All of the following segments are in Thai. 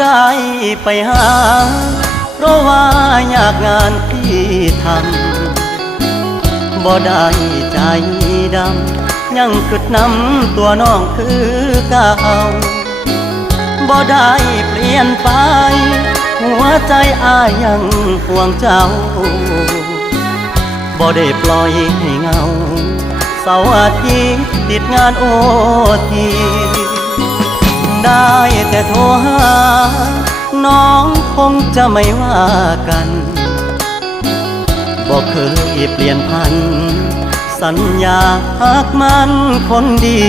ได้ไปหาเพราะว่าอยากงานที่ทำบ่ได้ใจดำยังกึดน้ำตัวน้องคือเก่าบ่ได้เปลี่ยนไปหัวใจอ้ายยังห่วงเจ้าบ่ได้ปล่อยให้เงาเสาร์อาทิตย์ติดงานโอทีได้แต่โทรหาน้องคงจะไม่ว่ากันบอกเคยเปลี่ยนพันสัญญาหักมันคนดี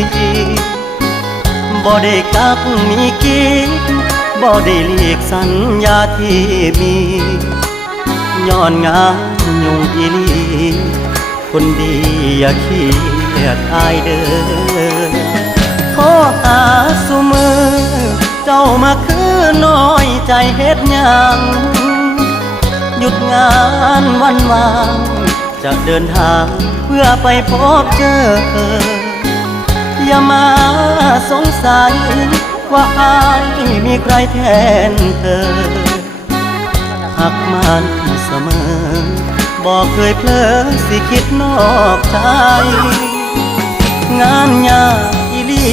บ่ได้กักมีกิ๊กบ่ได้เลีกสัญญาที่มีย้อนงานยุ่งอีลีคนดีอย่าขี้เกียจอายเด้อขอหาสุมือเจ้ามาคือน้อยใจเฮ็ดหยังหยุดงานวันวางจะเดินทางเพื่อไปพบเจออย่ามาสงสัยว่าอายมีใครแทนเธอหักมันเสมอบอกเคยเพลอสิคิดนอกใจงานยากอีหลี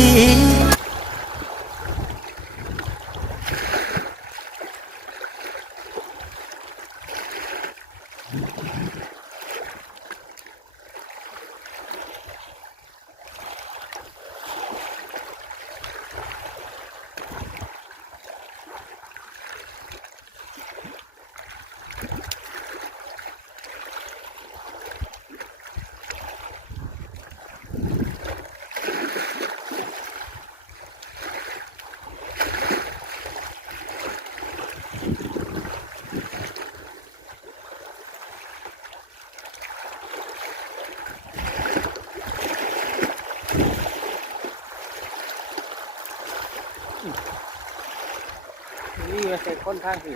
นี่เสร็จคนทางสิ